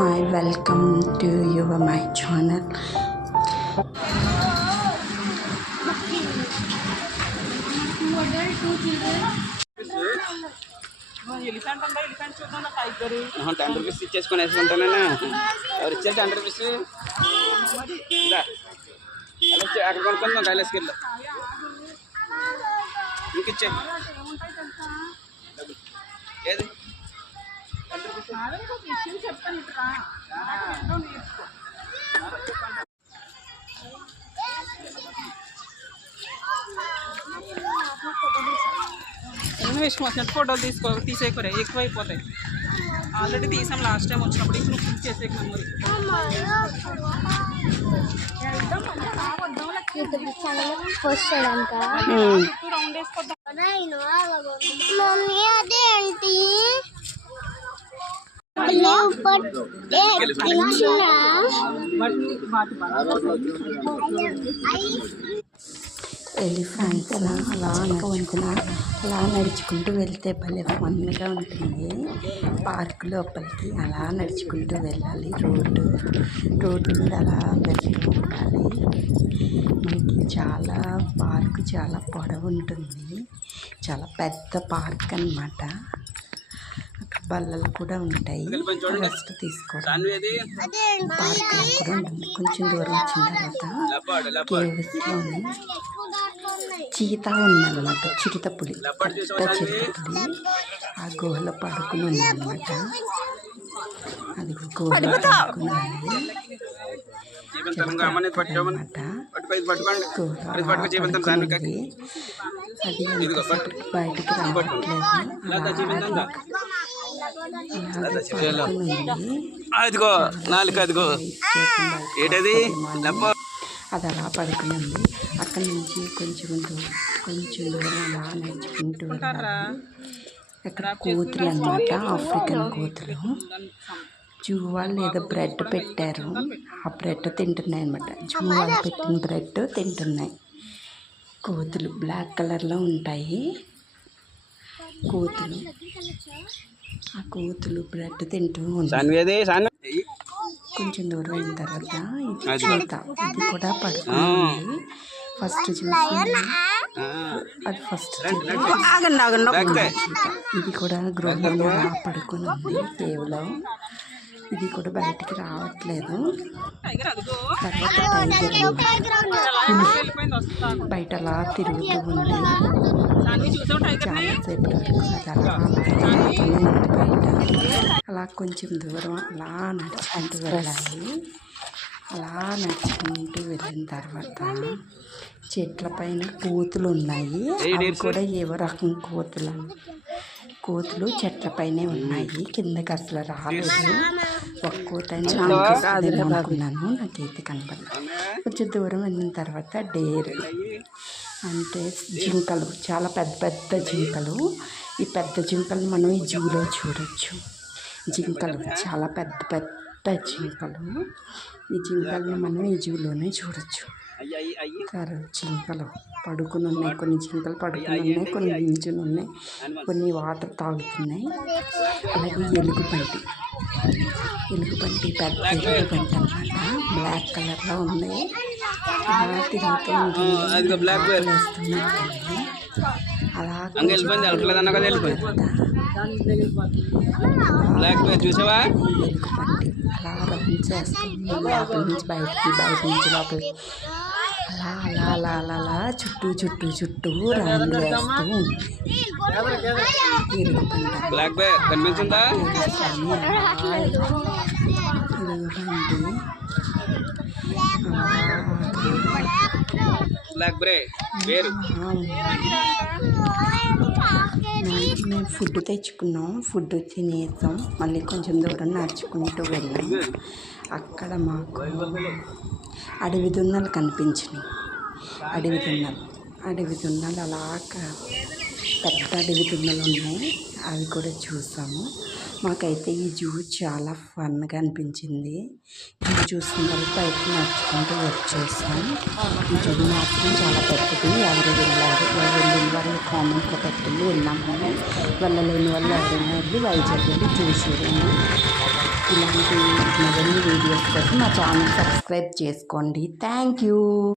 Hi, welcome to my channel. Elephant అంటే elephant చూద్దాం నా టైగర్ 10 రూపీస్ ఇచ్చేసుకొని వేసుకుంటానన్నా ఎవరు ఇచ్చారు 10 రూపీస్ అక్కడ కొనుక్కుందాం డైలెస్కి వెళ్దాం ఇంకిచ్చే ఏది చెప్తాను ఇష్టం వచ్చినట్టు ఫోటోలు తీసేయకూరే ఎక్కువైపోతాయి ఆల్రెడీ తీసాం లాస్ట్ టైం వచ్చినప్పుడు ఇప్పుడు క్లిక్ చేసేక మెమరీ రౌండ్ వేసుకోద్దాం ఎలిఫెంట్స్ అలా నడుచుకుంటూ వెళ్తే భలే ఫన్గా ఉంటుంది. పార్క్ లోపలికి అలా నడుచుకుంటూ వెళ్ళాలి. రోడ్డు మీద అలా వెళ్తూ ఉండాలి. మనకి పార్క్ చాలా పొడవు ఉంటుంది. చాలా పెద్ద పార్క్ అన్నమాట. అక్కడ బల్లలు కూడా ఉంటాయి. రెస్ట్ తీసుకోవడానికి పార్క్ కూడా ఉంటుంది. కొంచెం దూరం వచ్చిన తర్వాత కేవ్స్లోని చీతా ఉందన్నమాట. చిరుతపులి ఆ గుహలో పడుకుని ఉందన్నమాట. అది గుహలో పడుకుని అది బయటికి రావట్లేదు. అది అలా పడుకుని ఉంది. అక్కడి నుంచి కొంచెం దూరం అలా నడుచుకుంటూ వెళ్ళాలి. అక్కడ కోతులు అన్నమాట, ఆఫ్రికన్ కోతులు. జూ వాళ్ళు ఏదో బ్రెడ్ పెట్టారు. ఆ బ్రెడ్ తింటున్నాయి అన్నమాట. జూ వాళ్ళు పెట్టిన బ్రెడ్ తింటున్నాయి. కోతులు బ్లాక్ కలర్లో ఉంటాయి. కోతులు ఆ కోతులు బ్రెడ్ తింటూ ఉంటాయి. కొంచెం దూరం అయిన తర్వాత ఇది చీత. ఇది కూడా పడుకుంది. ఫస్ట్ చూసి అది ఫస్ట్ ఇది కూడా గృహంలో పడుకుని ఉంది కేవలం. ఇది కూడా బయటికి రావట్లేదు. తర్వాత బయట అలా తిరుగుతూ ఉంది. చాలాసేపు వరకు అది అలా తిరుగుతూనే ఉంది బయట. అలా కొంచెం దూరం అలా నడుచుకుంటూ వెళ్ళాలి. అలా నడుచుకుంటూ వెళ్ళిన తర్వాత చెట్ల పైన కోతులు ఉన్నాయి. అవి కూడా ఏవో రకం కోతులు చెట్ల పైనే ఉన్నాయి. కిందకి అసలు రాలేదు. ఒక కోత అనుకున్నాను, నాకైతే కనపడలేదు. కొంచెం దూరం వెళ్ళిన తర్వాత డేర్ అంటే జింకలు, చాలా పెద్ద జింకలు. ఈ పెద్ద జింకలు మనం ఈ జూలో చూడొచ్చు. జింకలు చాలా పెద్ద జింకలు. ఈ జింకల్ని మనం ఈ జూలోనే చూడొచ్చు. జింకలు పడుకుని ఉన్నాయి. కొన్ని జింకలు పడుకుని ఉన్నాయి, కొన్ని నించుని ఉన్నాయి, కొన్ని వాటర్ తాగుతున్నాయి. అలాగే ఎలుగుబంటి పెద్ద ఎలుగుబంటి అన్నమాట. బ్లాక్ కలర్లో ఉంది. అలా తిరుగుతూ ఉంటుంది. అలా ఎలుగుబంటి అలా రౌండ్ చేస్తుంది. లోపల నుంచి బయట నుంచి లోపలికి అలా చుట్టూ రౌండ్ వేస్తూ ఉంది. మేము ఫుడ్ తెచ్చుకున్నాం. ఫుడ్ తినేసాం. మళ్ళీ కొంచెం దూరం నడుచుకుంటూ వెళ్ళాం. అక్కడ మాకు అడవి దున్నలు కనిపించినాయి. అడవి దున్నలు అలా పెద్ద అడవి దున్నలు ఉన్నాయి. అవి కూడా చూసాము. మాకైతే ఈ జూ చాలా ఫన్గా అనిపించింది. జూ చూసిన తర్వాత బయటకు నడుచుకుంటూ వచ్చేసాం. ఈ జూ మాత్రం చాలా పెద్దది. ఎవరు వెళ్ళారు, వెళ్ళిన వాళ్ళు కామెంట్లో పెట్టండి. వెళ్ళాము. వెళ్ళలేని వాళ్ళు ఎవరైనా వెళ్ళి వైజాగ్ వెళ్ళి జూ చూడండి. ఇలాంటి మరిన్ని వీడియోస్ కోసం మా ఛానల్ సబ్స్క్రైబ్ చేసుకోండి. Thank you.